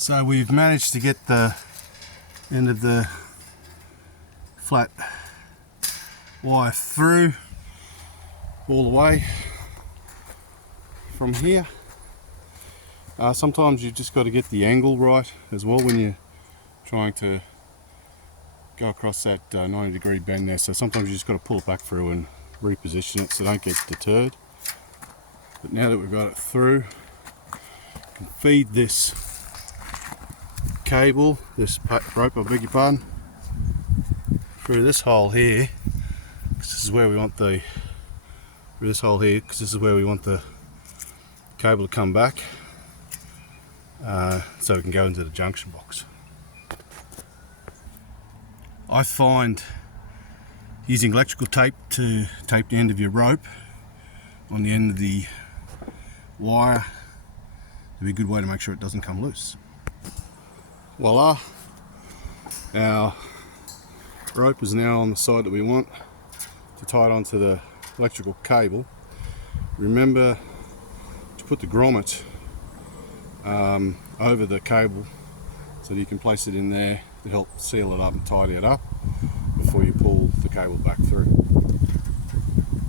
So we've managed to get the end of the flat wire through all the way from here. Sometimes you've just got to get the angle right as well when you're trying to go across that 90-degree bend there. So sometimes you just got to pull it back through and reposition it so don't get deterred. But now that we've got it through, you can feed this cable, this rope, I beg your pardon, through this hole here. This is where we want the cable to come back, so we can go into the junction box. I find using electrical tape to tape the end of your rope on the end of the wire to be a good way to make sure it doesn't come loose. Voila, our rope is now on the side that we want to tie it onto the electrical cable. Remember to put the grommet over the cable so that you can place it in there to help seal it up and tidy it up before you pull the cable back through.